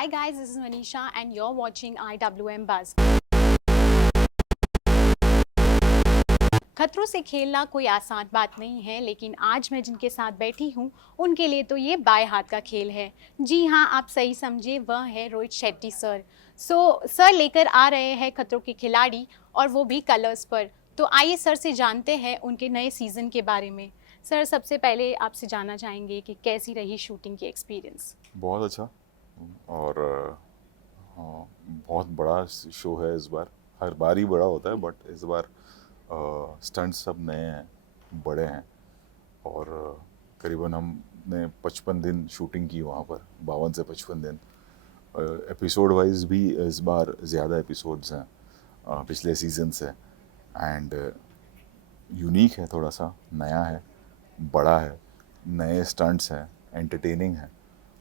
Hi guys, this is Manisha and you're watching IWM Buzz. खतरों से खेलना कोई आसान बात नहीं है, लेकिन आज मैं जिनके साथ बैठी हूँ उनके लिए तो ये बाएं हाथ का खेल है। जी हाँ, आप सही समझे, वह है रोहित शेट्टी सर। सर लेकर आ रहे हैं खतरों के खिलाड़ी और वो भी कलर्स पर। तो आइए सर से जानते हैं उनके नए सीजन के बारे में। सर, सबसे पहले आपसे जानना चाहेंगे कि कैसी रही शूटिंग की एक्सपीरियंस। बहुत अच्छा। और हाँ, बहुत बड़ा शो है इस बार। हर बार ही बड़ा होता है बट इस बार स्टंट्स सब नए हैं, बड़े हैं। और करीबन हमने 55 दिन शूटिंग की वहाँ पर, 52 से 55 दिन। एपिसोड वाइज भी इस बार ज़्यादा एपिसोड्स हैं पिछले सीजन से। एंड यूनिक है, थोड़ा सा नया है, बड़ा है, नए स्टंट्स हैं, एंटरटेनिंग है।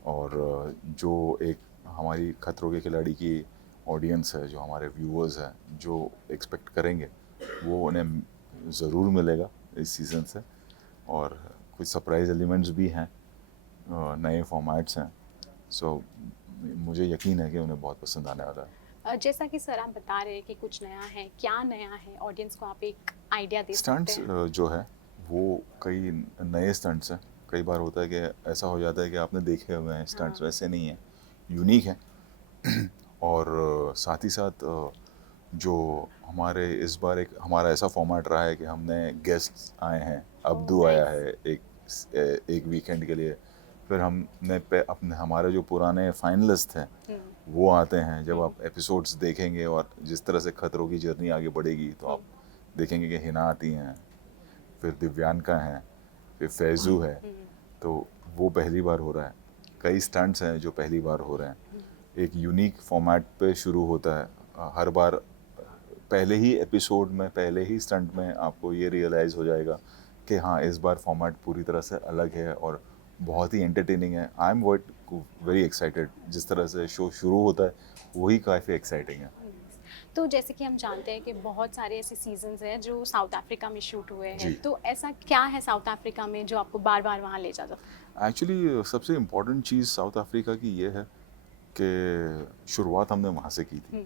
और जो एक हमारी खतरों के खिलाड़ी की ऑडियंस है, जो हमारे व्यूअर्स हैं, जो एक्सपेक्ट करेंगे वो उन्हें ज़रूर मिलेगा इस सीज़न से। और कुछ सरप्राइज एलिमेंट्स भी हैं, नए फॉर्मेट्स हैं। सो मुझे यकीन है कि उन्हें बहुत पसंद आने वाला है। जैसा कि सर आप बता रहे हैं कि कुछ नया है, क्या नया है, ऑडियंस को आप एक आइडिया दे सकते स्टंट्स हैं? जो है वो कई नए स्टंट्स हैं। कई बार होता है कि ऐसा हो जाता है कि आपने देखे हुए हैं स्टंट्स, हाँ। वैसे नहीं हैं, यूनिक हैं। और साथ ही साथ जो हमारे इस बार एक हमारा ऐसा फॉर्मेट रहा है कि हमने गेस्ट्स आए हैं, ओह अब्दू आया नाइस। है एक वीकेंड के लिए। फिर हमने अपने हमारे जो पुराने फाइनलिस्ट हैं हम्म। वो आते हैं। जब हम्म। आप एपिसोड्स देखेंगे और जिस तरह से खतरों की जर्नी आगे बढ़ेगी तो आप हम्म। देखेंगे कि हिना आती हैं, फिर दिव्यांका हैं, फिर फैज़ू है। हम्म। तो वो पहली बार हो रहा है। कई स्टंट्स हैं जो पहली बार हो रहे हैं। एक यूनिक फॉर्मेट पे शुरू होता है हर बार। पहले ही एपिसोड में, पहले ही स्टंट में आपको ये रियलाइज़ हो जाएगा कि हाँ, इस बार फॉर्मेट पूरी तरह से अलग है और बहुत ही एंटरटेनिंग है। I am very excited. जिस तरह से शो शुरू होता है वही काफ़ी एक्साइटिंग है। Nice. तो जैसे कि हम जानते हैं कि बहुत सारे ऐसे सीजन्स हैं जो साउथ अफ्रीका में शूट हुए हैं, जी। तो ऐसा क्या है साउथ अफ्रीका में जो आपको बार बार वहाँ ले जाता? एक्चुअली सबसे इम्पोर्टेंट चीज़ साउथ अफ्रीका की ये है कि शुरुआत हमने वहाँ से की थी। हम्म।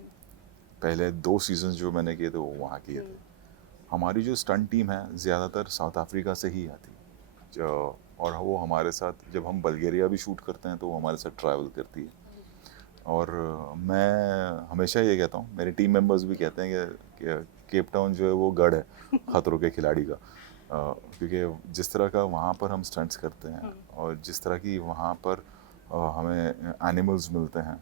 पहले 2 सीज़न्स जो मैंने किए थे वो वहाँ किए थे। हम्म। हमारी जो स्टंट टीम है ज़्यादातर साउथ अफ्रीका से ही आती है। जो और वो हमारे साथ, जब हम बल्गेरिया भी शूट करते हैं तो वो हमारे साथ ट्रैवल करती है। और मैं हमेशा ये कहता हूँ, मेरे टीम मेंबर्स भी कहते हैं कि केप टाउन जो है वो गढ़ है खतरों के खिलाड़ी का। क्योंकि जिस तरह का वहाँ पर हम स्टंट्स करते हैं हम्म। और जिस तरह की वहाँ पर हमें एनिमल्स मिलते हैं,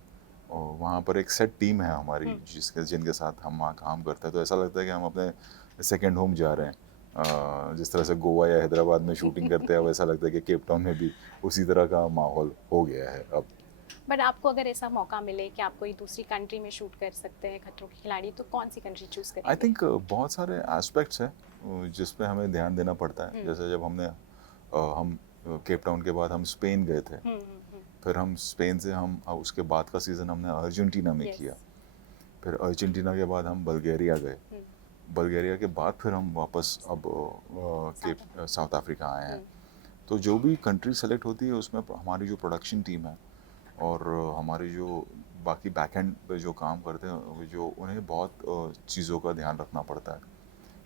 और वहाँ पर एक सेट टीम है हमारी हम्म। जिनके साथ हम वहाँ काम करते हैं, तो ऐसा लगता है कि हम अपने सेकेंड होम जा रहे हैं। जिस तरह से गोवा या हैदराबाद में शूटिंग करते हैं, वैसा लगता है कि केप टाउन में भी उसी तरह का माहौल हो गया है अब। बट आपको अगर ऐसा मौका मिले कि आप कोई दूसरी कंट्री में शूट कर सकते हैं खतरों के खिलाड़ी, तो कौन सी कंट्री चूज आई करेंगे? थिंक बहुत सारे एस्पेक्ट्स हैं जिस पे हमें ध्यान देना पड़ता है। हम्म। जैसे जब हम केप टाउन के बाद हम स्पेन गए थे। हम्म। फिर हम स्पेन से हम उसके बाद का सीज़न हमने अर्जेंटीना में यस। किया। फिर अर्जेंटीना के बाद हम बल्गेरिया गए। बल्गेरिया के बाद फिर हम वापस अब साउथ। साउथ अफ्रीका आए हैं। हम्म। तो जो भी कंट्री सेलेक्ट होती है उसमें हमारी जो प्रोडक्शन टीम है और हमारे जो बाकी बैक एंड पे जो काम करते हैं, जो उन्हें बहुत चीज़ों का ध्यान रखना पड़ता है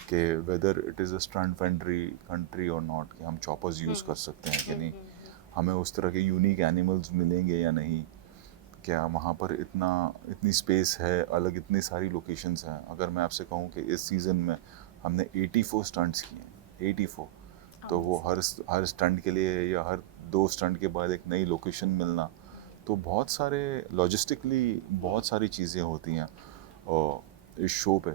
कि whether it is a stunt friendly country और नॉट, कि हम चॉपर्स यूज़ कर सकते हैं कि नहीं, हमें उस तरह के यूनिक एनिमल्स मिलेंगे या नहीं, क्या वहाँ पर इतनी स्पेस है, अलग इतनी सारी लोकेशंस हैं। अगर मैं आपसे कहूँ कि इस सीज़न में हमने 84 स्टंट्स किए हैं, 84। तो वो Amazing. हर स्टंट के लिए या हर 2 स्टंट के बाद एक नई लोकेशन मिलना, तो बहुत सारे लॉजिस्टिकली बहुत सारी चीज़ें होती हैं इस शो पे,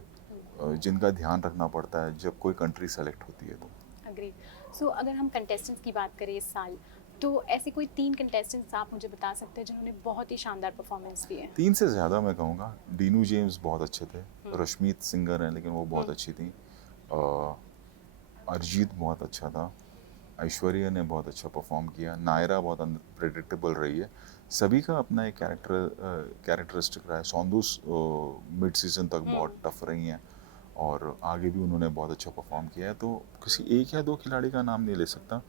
जिनका ध्यान रखना पड़ता है जब कोई कंट्री सेलेक्ट होती है तो। अग्री। सो अगर हम कंटेस्टेंट्स की बात करें इस साल, तो ऐसे कोई 3 कंटेस्टेंट्स आप मुझे बता सकते हैं जिन्होंने बहुत ही शानदार परफॉर्मेंस दी है? 3 से ज़्यादा मैं कहूँगा। डीनू जेम्स बहुत अच्छे थे, हुँ। रश्मीत सिंगर हैं लेकिन वो बहुत हुँ। अच्छी थी। अ, अरिजीत बहुत अच्छा था, ऐश्वर्या ने बहुत अच्छा परफॉर्म किया, नायरा बहुत अनप्रेडिक्टेबल रही है। सभी का अपना एक कैरेक्टरिस्टिक रहा है। सौंदूस मिड सीजन तक बहुत हुँ। टफ रही हैं और आगे भी उन्होंने बहुत अच्छा परफॉर्म किया है। तो किसी एक या दो खिलाड़ी का नाम नहीं ले सकता,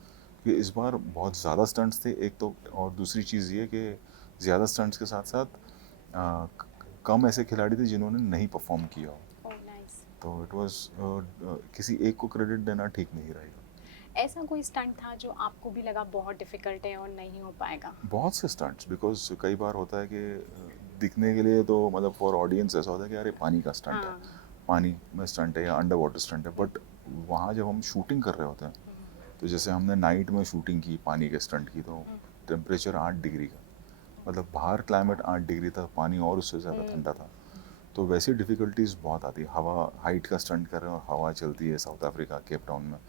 कि इस बार बहुत ज़्यादा स्टंट्स थे एक तो, और दूसरी चीज़ ये कि ज़्यादा स्टंट्स के साथ साथ कम ऐसे खिलाड़ी थे जिन्होंने नहीं परफॉर्म किया हो, ओह नाइस। तो इट वाज किसी एक को क्रेडिट देना ठीक नहीं रहेगा। ऐसा कोई स्टंट था जो आपको भी लगा बहुत डिफिकल्ट है और नहीं हो पाएगा? बहुत से स्टंट्स, बिकॉज कई बार होता है कि दिखने के लिए तो मतलब फॉर ऑडियंस ऐसा होता है कि अरे पानी का स्टंट है, हाँ। पानी में स्टंट है या अंडर वाटर स्टंट है, बट वहाँ जब हम शूटिंग कर रहे होते हैं, तो जैसे हमने नाइट में शूटिंग की पानी के स्टंट की, तो टेम्परेचर 8 डिग्री का, मतलब बाहर क्लाइमेट 8 डिग्री था, पानी और उससे ज़्यादा ठंडा था, तो वैसी डिफ़िकल्टीज बहुत आती है। हवा, हाइट का स्टंट कर रहे हैं और हवा चलती है साउथ अफ्रीका केप टाउन में,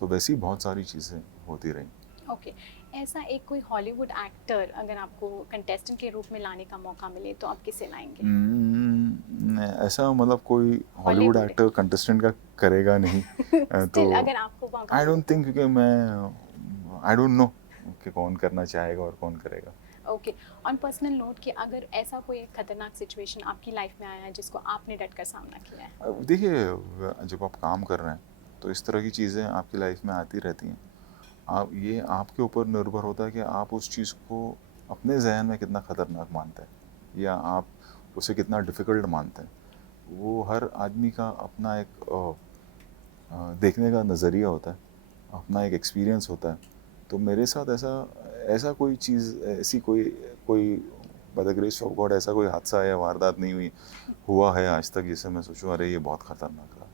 तो वैसी बहुत सारी चीज़ें होती रहीं। ओके। ऐसा एक कोई हॉलीवुड एक्टर अगर आपको कंटेस्टेंट के रूप में लाने का मौका मिले तो आप किसे लाएंगे? ऐसा मतलब कोई हॉलीवुड हॉलीवुड। एक्टर कंटेस्टेंट का करेगा नहीं। तो स्टिल अगर आपको मौका आई मिले डोंट तो। थिंक, क्योंकि मैं आई डोंट नो कि कौन करना चाहेगा और कौन करेगा। ओके। ऑन पर्सनल नोट कि अगर ऐसा कोई खतरनाक सिचुएशन आपकी लाइफ में आया है जिसको आपने डट कर सामना किया है? अब देखिए, जब आप काम कर रहे हैं तो इस तरह की चीज़ें आपकी लाइफ में आती रहती हैं। आप, ये आपके ऊपर निर्भर होता है कि आप उस चीज़ को अपने जहन में कितना ख़तरनाक मानते हैं या आप उसे कितना डिफ़िकल्ट मानते हैं। वो हर आदमी का अपना एक देखने का नज़रिया होता है, अपना एक एक्सपीरियंस होता है। तो मेरे साथ ऐसा ऐसा कोई चीज़, ऐसी कोई कोई by the grace of God ऐसा कोई हादसा या वारदात नहीं हुआ है आज तक जिससे मैं सोचूं अरे ये बहुत ख़तरनाक रहा।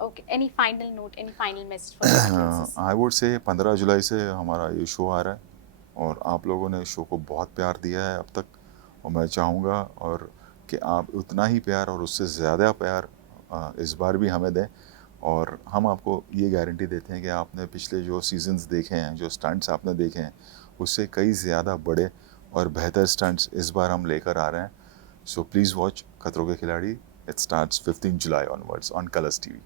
Okay. Any final note, any final message for the audiences? I would say 15 जुलाई से हमारा ये शो आ रहा है और आप लोगों ने शो को बहुत प्यार दिया है अब तक, और मैं चाहूँगा और कि आप उतना ही प्यार और उससे ज़्यादा प्यार इस बार भी हमें दें। और हम आपको ये गारंटी देते हैं कि आपने पिछले जो सीजन्स देखे हैं, जो स्टंट्स आपने देखे हैं, उससे कई ज़्यादा बड़े और बेहतर स्टंट्स इस बार हम लेकर आ रहे हैं। सो प्लीज़ वॉच खतरों के खिलाड़ी। It starts 15 July onwards on Colors TV.